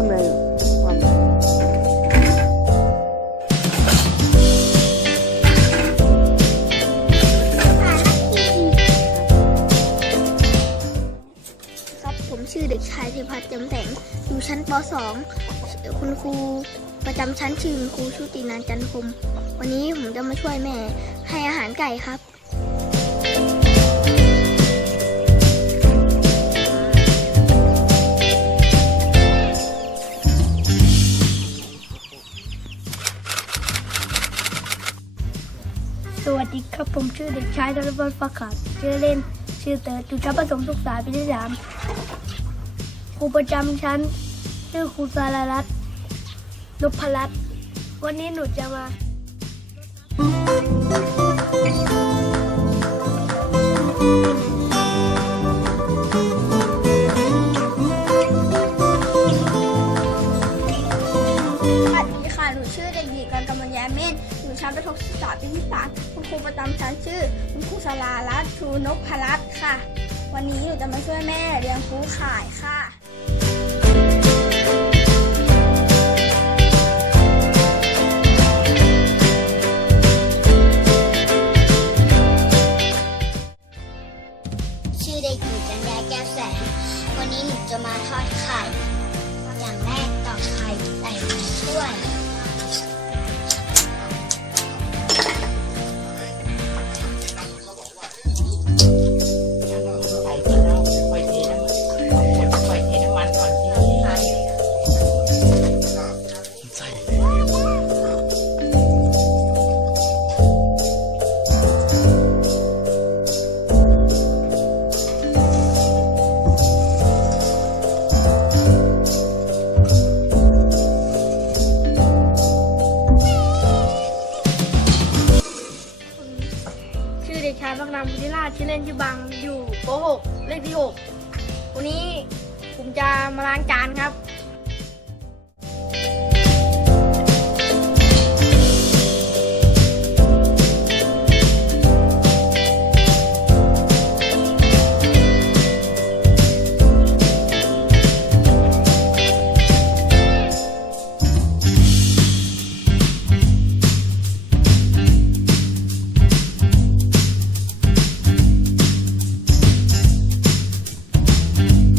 하면ครับผมชื่อเด็กชายเทพัฒน์จำแสงอยู่ชั้นป .2 คุณครูประจำชั้นชื่อครูชุตินันจันทมวันนี้ผมจะมาช่วยแม่ให้อาหารไก่ครับ สวัสดีครับผมชื่อเด็กชายธนพลฟักขาดชื่อเล่นชื่อเต๋อจุชั้นประถมศึกษาปีที่สามครูประจำชั้นชื่อครูสารรัตน์นพรัตน์วันนี้หนูจะมา ย้มเมนอยู่ชั้นประถมศึกษาปีที่สามคุณครูประจำชั้นชื่อ คุณครูสลารัตน์ชูนพพรัตน์ค่ะ วันนี้หนูจะมาช่วยแม่เลี้ยงครูขายค่ะชื่อเด็กหญิงจันยาแก้วแสง วันนี้หนูจะมาทอดไข่ อย่างแรกตอกไข่ใส่ถ้วย ด็กชายพักนามวุฒิราชชื่อเล่นชื่อบังอยู่โป .6 เลขที่6วันนี้ผมจะมาล้างจานครับ